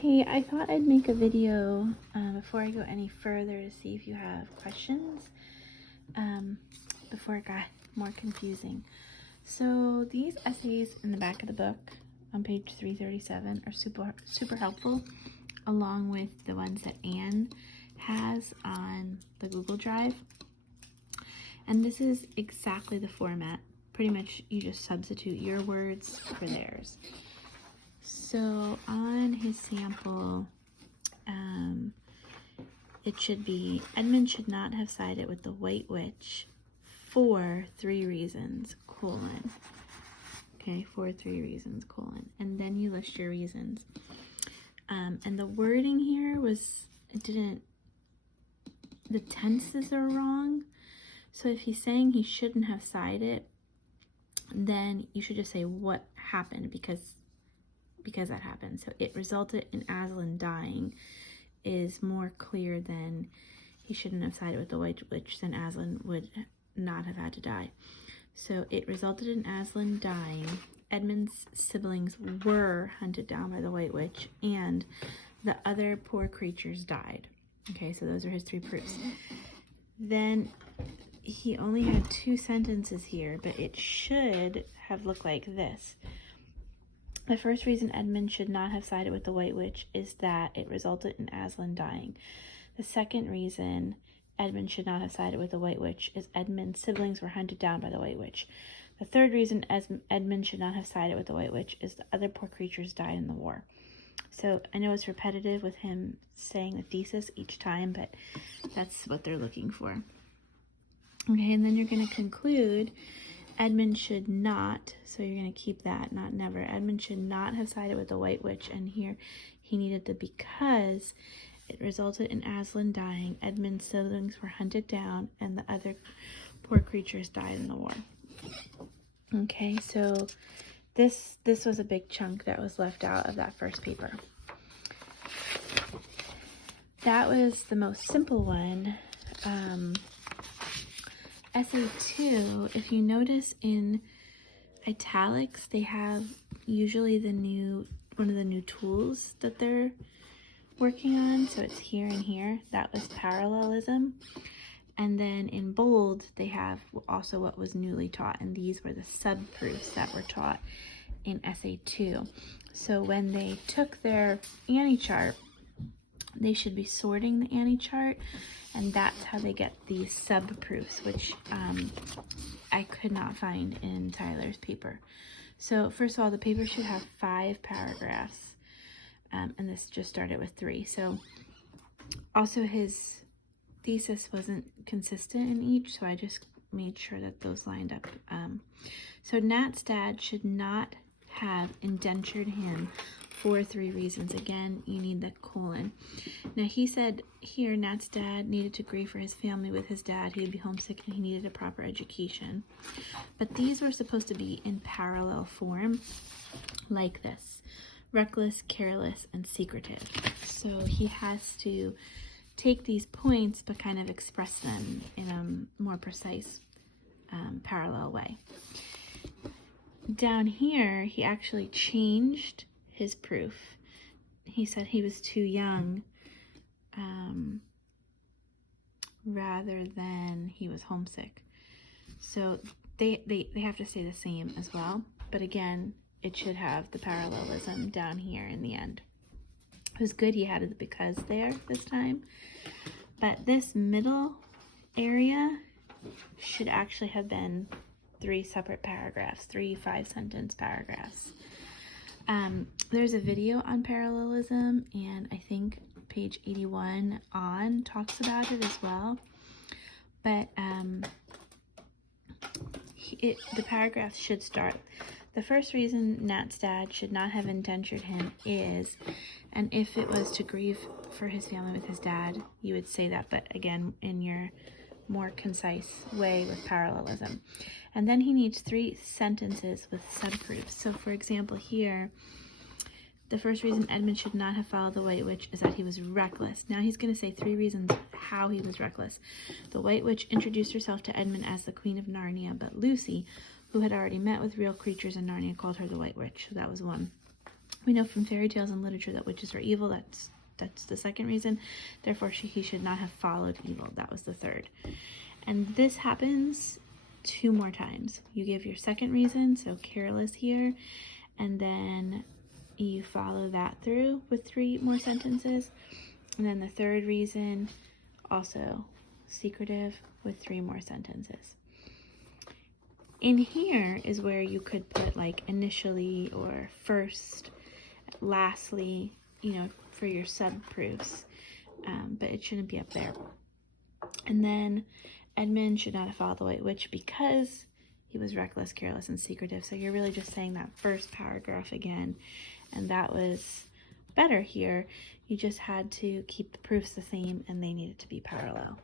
Hey, I thought I'd make a video before I go any further to see if you have questions before it got more confusing. So these essays in the back of the book on page 337 are super helpful, along with the ones that Anne has on the Google Drive. And this is exactly the format. Pretty much you just substitute your words for theirs. So on his sample, it should be, Edmund should not have sided with the White Witch for 3 reasons, colon. Okay, for 3 reasons, colon. And then you list your reasons. And the wording here was, the tenses are wrong. So if he's saying he shouldn't have sided, then you should just say what happened because that happened. So it resulted in Aslan dying is more clear than he shouldn't have sided with the White Witch, then Aslan would not have had to die. So it resulted in Aslan dying. Edmund's siblings were hunted down by the White Witch, and the other poor creatures died. Okay, so those are his 3 proofs. Then he only had 2 sentences here, but it should have looked like this. The first reason Edmund should not have sided with the White Witch is that it resulted in Aslan dying. The second reason Edmund should not have sided with the White Witch is Edmund's siblings were hunted down by the White Witch. The third reason Edmund should not have sided with the White Witch is the other poor creatures died in the war. So I know it's repetitive with him saying the thesis each time, but that's what they're looking for. Okay, and then you're going to conclude Edmund should not, so you're going to keep that, not never. Edmund should not have sided with the White Witch, and here he needed the because it resulted in Aslan dying. Edmund's siblings were hunted down, and the other poor creatures died in the war. Okay, so this was a big chunk that was left out of that first paper. That was the most simple one. Essay 2, if you notice in italics, they have usually one of the new tools that they're working on. So it's here and here. That was parallelism. And then in bold, they have also what was newly taught. And these were the subproofs that were taught in essay 2. So when they took their Annie chart, they should be sorting the Annie chart, and that's how they get these subproofs, which I could not find in Tyler's paper. So first of all, the paper should have 5 paragraphs, and this just started with 3. So also his thesis wasn't consistent in each, so I just made sure that those lined up. So Nat's dad should not have indentured him for 3 reasons. Again, you need the colon. Now he said here Nat's dad needed to grieve for his family with his dad. He would be homesick and he needed a proper education. But these were supposed to be in parallel form like this: reckless, careless, and secretive. So he has to take these points but kind of express them in a more precise parallel way. Down here, he actually changed his proof. He said he was too young rather than he was homesick. So they have to stay the same as well. But again, it should have the parallelism down here in the end. It was good he had the because there this time. But this middle area should actually have been 3 separate paragraphs, 3 5-sentence paragraphs. There's a video on parallelism, and I think page 81 on talks about it as well. But the paragraphs should start. The first reason Nat's dad should not have indentured him is, and if it was to grieve for his family with his dad, you would say that, but again, in your more concise way with parallelism. And then he needs 3 sentences with subproofs. So for example here, the first reason Edmund should not have followed the White Witch is that he was reckless. Now he's going to say 3 reasons how he was reckless. The White Witch introduced herself to Edmund as the Queen of Narnia, but Lucy, who had already met with real creatures in Narnia, called her the White Witch. So that was 1. We know from fairy tales and literature that witches are evil. That's the second reason. Therefore, he should not have followed evil. That was the third. And this happens 2 more times. You give your second reason, so careless here, and then you follow that through with 3 more sentences. And then the third reason, also secretive, with 3 more sentences. In here is where you could put like initially or first, lastly, you know, for your sub-proofs, but it shouldn't be up there. And then Edmund should not have followed the White Witch because he was reckless, careless, and secretive. So you're really just saying that first paragraph again, and that was better here. You just had to keep the proofs the same, and they needed to be parallel.